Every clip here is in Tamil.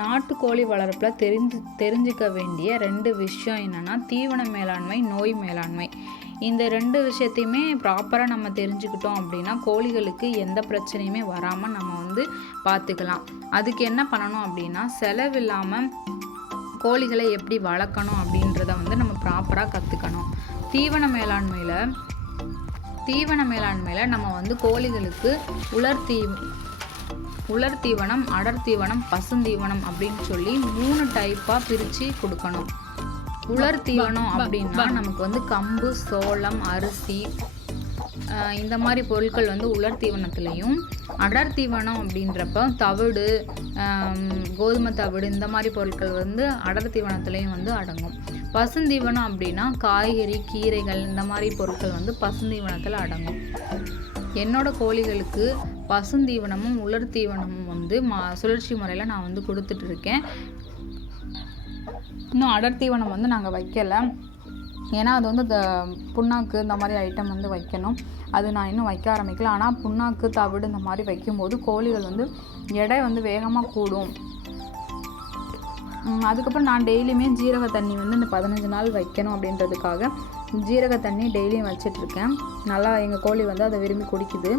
நாட்டுக்கோழி வளர்ப்பில் தெரிஞ்சுக்க வேண்டிய 2 விஷயம் என்னென்னா, தீவன மேலாண்மை, நோய் மேலாண்மை. இந்த 2 விஷயத்தையுமே ப்ராப்பராக நம்ம தெரிஞ்சுக்கிட்டோம் அப்படின்னா கோழிகளுக்கு எந்த பிரச்சனையுமே வராமல் நம்ம பார்த்துக்கலாம். அதுக்கு என்ன பண்ணணும் அப்படின்னா, செலவில்லாமல் கோழிகளை எப்படி வளர்க்கணும் அப்படின்றத நம்ம ப்ராப்பராக கற்றுக்கணும். தீவன மேலாண்மையில் நம்ம கோழிகளுக்கு உலர் தீவனம், அடர் தீவனம், பசுந்தீவனம் அப்படின்னு சொல்லி 3 டைப்பாக பிரித்து கொடுக்கணும். உலர் தீவனம் அப்படின்னா நமக்கு கம்பு, சோளம், அரிசி இந்த மாதிரி பொருட்கள் உலர் தீவனத்துலேயும், அடர் தீவனம் அப்படின்றப்ப தவிடு, கோதுமை தவிடு இந்த மாதிரி பொருட்கள் அடர் தீவனத்துலேயும் அடங்கும். பசுந்தீவனம் அப்படின்னா காய்கறி, கீரைகள் இந்த மாதிரி பொருட்கள் பசுந்தீவனத்தில் அடங்கும். என்னோட கோழிகளுக்கு பசுந்தீவனமும் உலர் தீவனமும் சுழற்சி முறையில் நான் கொடுத்துட்ருக்கேன். இன்னும் அடர் தீவனம் நாங்கள் வைக்கலை. ஏன்னா அது புண்ணாக்கு இந்த மாதிரி ஐட்டம் வைக்கணும். அது நான் இன்னும் வைக்க ஆரம்பிக்கல. ஆனால் புண்ணாக்கு, தவிடு இந்த மாதிரி வைக்கும்போது கோழிகள் எடை வேகமாக கூடும். அதுக்கப்புறம் நான் டெய்லியுமே ஜீரக தண்ணி இந்த 15 நாள் வைக்கணும் அப்படின்றதுக்காக ஜீரக தண்ணி டெய்லியும் வச்சிட்ருக்கேன். நல்லா எங்கள் கோழி அதை விரும்பி குடிக்குது.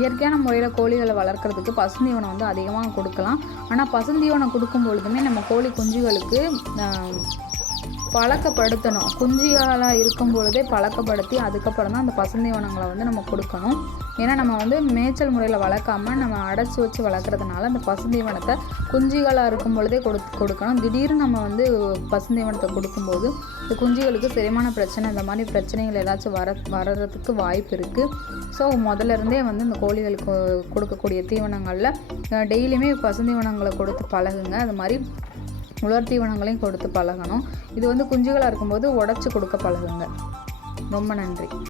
இயற்கையான முறையில் கோழிகளை வளர்க்குறதுக்கு பசுந்தீவனம் அதிகமாக கொடுக்கலாம். ஆனால் பசுந்தீவனம் கொடுக்கும் பொழுதுமே நம்ம கோழி குஞ்சுகளுக்கு பழக்கப்படுத்தணும். குஞ்சுகளாக இருக்கும் பொழுதே பழக்கப்படுத்தி அதுக்கப்புறம் தான் அந்த பசுந்தீவனங்களை நம்ம கொடுக்கணும். ஏன்னா நம்ம மேய்ச்சல் முறையில் வளர்க்காமல் நம்ம அடைச்சி வச்சு வளர்க்குறதுனால அந்த பசுந்தீவனத்தை குஞ்சுகளாக இருக்கும் பொழுதே கொடுக்கணும். திடீர்னு நம்ம பசுந்தீவனத்தை கொடுக்கும்போது இந்த குஞ்சுகளுக்கு செரிமான பிரச்சனை, இந்த மாதிரி பிரச்சனைகள் ஏதாச்சும் வர்றதுக்கு வாய்ப்பு இருக்குது. ஸோ முதல்ல இருந்தே இந்த கோழிகளுக்கு கொடுக்கக்கூடிய தீவனங்களில் டெய்லியுமே பசுந்தீவனங்களை கொடுத்து பழகுங்க. அது மாதிரி உலர் தீவனங்களையும் கொடுத்து பழகணும். இது குஞ்சுகளாக இருக்கும்போது உடச்சி கொடுக்க பழகுங்க. ரொம்ப நன்றி.